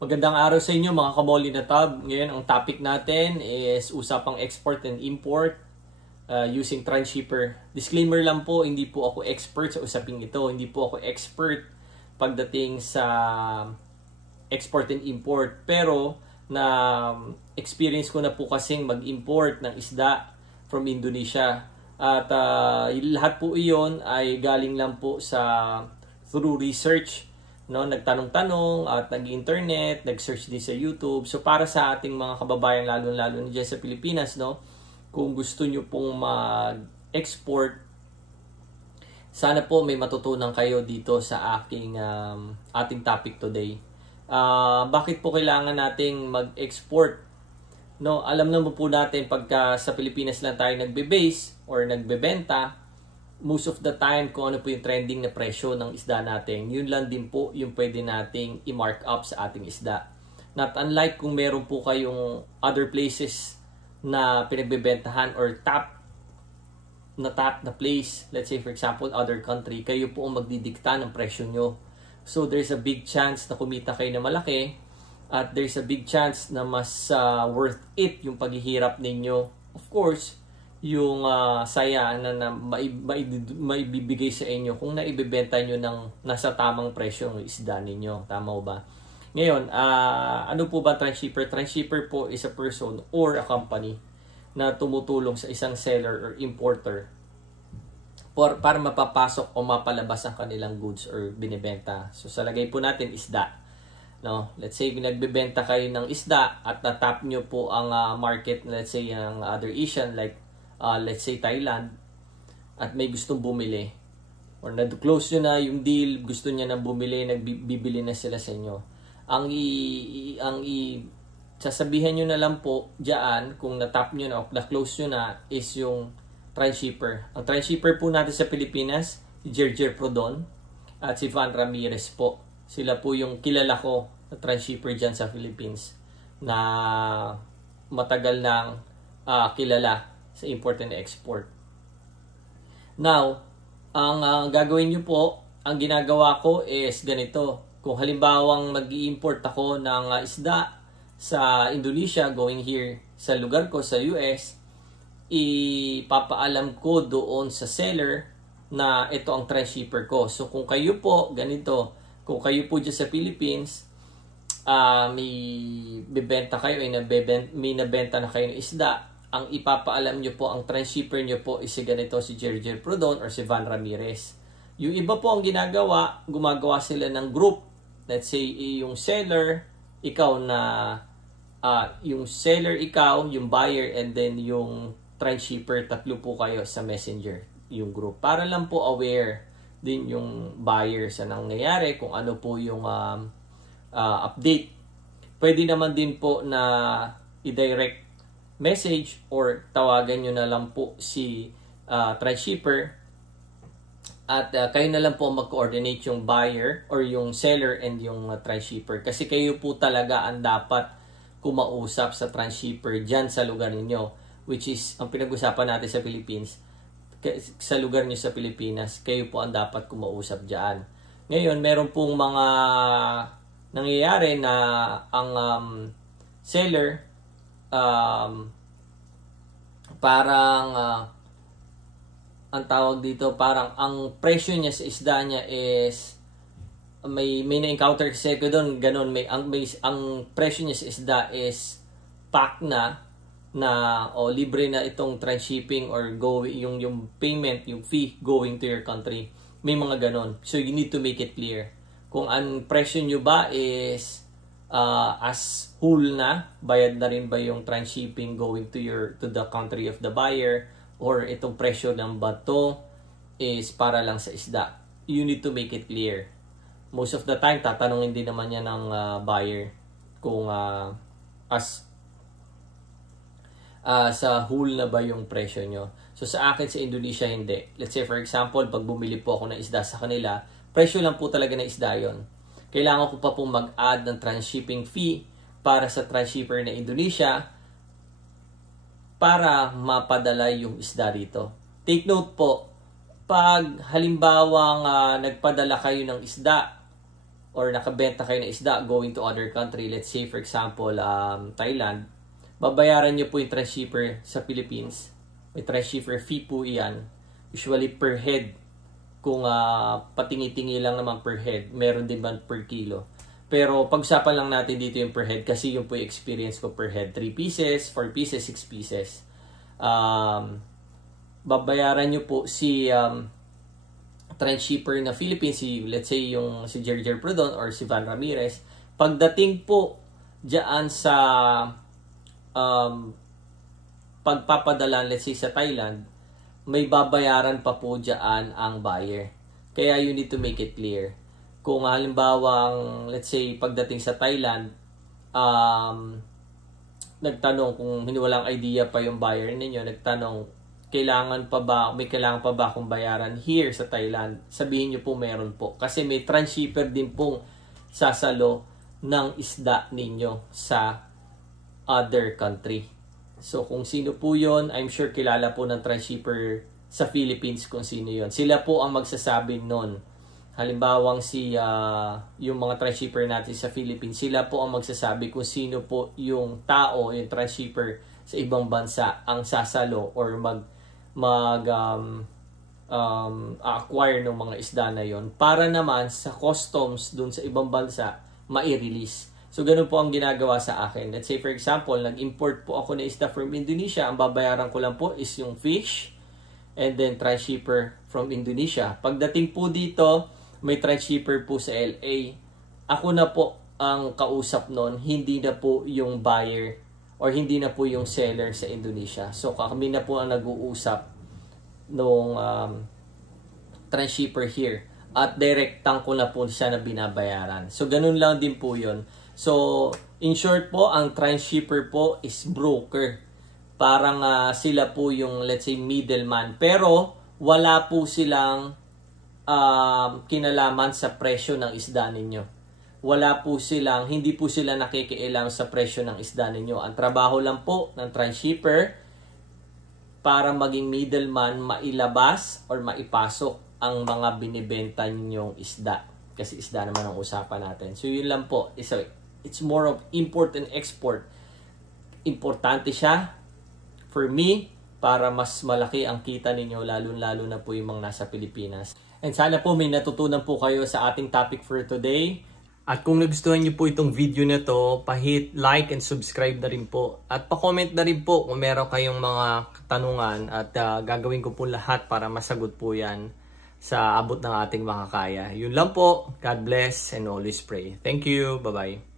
Magandang araw sa inyo mga kamoli na tab. Ngayon ang topic natin is usapang export and import using transshipper. Disclaimer lang po, hindi po ako expert sa usaping ito. Hindi po ako expert pagdating sa export and import. Pero na experience ko na po kasing mag-import ng isda from Indonesia. At lahat po iyon ay galing lang po sa through research. No, nagtanong-tanong at nag-internet, nag-search din sa YouTube. So para sa ating mga kababayan lalo-lalo na dyan sa Pilipinas, no, kung gusto nyo pong mag-export, sana po may matutunan kayo dito sa ating topic today. Bakit po kailangan nating mag-export? No, alam naman po natin pagka sa Pilipinas lang tayo nagbe-base or nagbebenta, most of the time kung ano po yung trending na presyo ng isda natin, yun lang din po yung pwede nating i-mark up sa ating isda. Not unlike kung meron po kayong other places na pinagbebentahan or top na place, let's say for example other country, kayo po ang magdidikta ng presyo nyo. So there's a big chance na kumita kayo na malaki at there's a big chance na mas worth it yung paghihirap ninyo. Of course, yung saya na maibibigay sa inyo kung naibibenta nyo ng nasa tamang presyo ng isda ninyo. Tama ba? Ngayon, ano po ba transshipper? Transshipper po is a person or a company na tumutulong sa isang seller or importer para mapapasok o mapalabas ang kanilang goods or binibenta. So sa lagay po natin isda. No, let's say nagbebenta kayo ng isda at na-tap nyo po ang market, let's say ang other Asian like let's say Thailand, at may gustong bumili or na-close nyo na yung deal, gusto niya na bumili, nagbibili na sila sa inyo. Sasabihan nyo na lang po dyan kung na-tap nyo na o na-close nyo na is yung transshipper. Ang transshipper po natin sa Pilipinas, si Jerjer Prodon at si Van Ramirez po. Sila po yung kilala ko na transshipper dyan sa Philippines na matagal nang kilala sa import and export. Now, ang gagawin nyo po, ang ginagawa ko is ganito. Kung halimbawang mag-i-import ako ng isda sa Indonesia going here sa lugar ko sa US, ipapaalam ko doon sa seller na ito ang transshipper ko. So kung kayo po, ganito, kung kayo po dyan sa Philippines, may bibenta kayo, may nabenta na kayo ng isda, ang ipapaalam nyo po, ang transshipper nyo po is si ganito, si Jerjer Prodon or si Van Ramirez. Yung iba po ang gumagawa sila ng group. Let's say, yung seller, ikaw na, yung seller, ikaw, yung buyer, and then yung transshipper, tatlo po kayo sa messenger, yung group. Para lang po aware din yung buyer sa nangyayari, kung ano po yung update. Pwede naman din po na i-direct message or tawagan nyo na lang po si transshipper at kayo na lang po mag-coordinate yung buyer or yung seller and yung transshipper kasi kayo po talaga ang dapat kumausap sa transshipper dyan sa lugar ninyo, which is ang pinag-usapan natin sa Philippines. Sa lugar nyo sa Pilipinas, kayo po ang dapat kumausap dyan. Ngayon, meron pong mga nangyayari na ang seller parang ang tawag dito, parang ang presyo niya sa isda niya is may na-encounter kasi ko doon, ganun, ang presyo niya sa isda is pack na libre na itong transshipping or yung payment, yung fee going to your country. May mga ganun. So you need to make it clear. Kung ang presyo nyo ba is as whole na, bayad na rin ba yung transshipping going to the country of the buyer, or itong presyo ng bato is para lang sa isda. You need to make it clear. Most of the time, tatanungin din naman yan ng buyer kung sa whole na ba yung presyo nyo. So sa akin sa Indonesia, hindi. Let's say for example, pag bumili po ako ng isda sa kanila, presyo lang po talaga ng isda yon. Kailangan ko pa pong mag-add ng transshipping fee para sa transshipper na Indonesia para mapadala yung isda dito. Take note po, pag halimbawang nagpadala kayo ng isda or nakabenta kayo ng isda going to other country, let's say for example, Thailand, babayaran nyo po yung transshipper sa Philippines. May transshipper fee po iyan. Usually per head. Kung patingi-tingi lang naman per head, meron din ba per kilo. Pero pag-usapan lang natin dito yung per head kasi yung po yung experience ko per head. 3 pieces, 4 pieces, 6 pieces. Babayaran nyo po si transshipper na Philippines, let's say yung si Jerjer Prodon or si Van Ramirez. Pagdating po diyan sa pagpapadala, let's say sa Thailand, may babayaran pa po diyan ang buyer. Kaya you need to make it clear. Kung halimbawa, let's say pagdating sa Thailand, nagtanong kung walang idea pa yung buyer ninyo, nagtanong, may kailangan pa ba akong bayaran here sa Thailand? Sabihin nyo po meron po. Kasi may transshipper din pong sasalo ng isda ninyo sa other country. So kung sino po yon, I'm sure kilala po ng transshipper sa Philippines kung sino yon. Sila po ang magsasabi nun. Halimbawang yung mga transshipper natin sa Philippines, sila po ang magsasabi kung sino po yung tao, yung transshipper sa ibang bansa ang sasalo or acquire ng mga isda na yon para naman sa customs dun sa ibang bansa mai-release. So ganun po ang ginagawa sa akin. Let's say for example, nag-import po ako ng isda from Indonesia, ang babayaran ko lang po is yung fish and then transshipper from Indonesia. Pagdating po dito, may transshipper po sa LA. Ako na po ang kausap nun, hindi na po yung buyer or hindi na po yung seller sa Indonesia. So kami na po ang nag-uusap nung transshipper here. At direktang ko na po siya na binabayaran. So ganun lang din po yun. So in short po, ang transshipper po is broker. Parang sila po yung let's say middleman. Pero wala po silang kinalaman sa presyo ng isda ninyo. Hindi po sila nakikialam sa presyo ng isda ninyo. Ang trabaho lang po ng transshipper para maging middleman, mailabas or maipasok ang mga binibenta ninyong isda. Kasi isda naman ang usapan natin. So yun lang po. It's more of import and export. Importante siya for me para mas malaki ang kita ninyo, lalo-lalo na po yung mga nasa Pilipinas. And sana po may natutunan po kayo sa ating topic for today. At kung nagustuhan niyo po itong video na to, pa-hit like and subscribe na rin po. At pa-comment na rin po kung meron kayong mga katanungan at gagawin ko po lahat para masagot po yan sa abot ng ating makakaya. Yun lang po. God bless and always pray. Thank you. Bye-bye.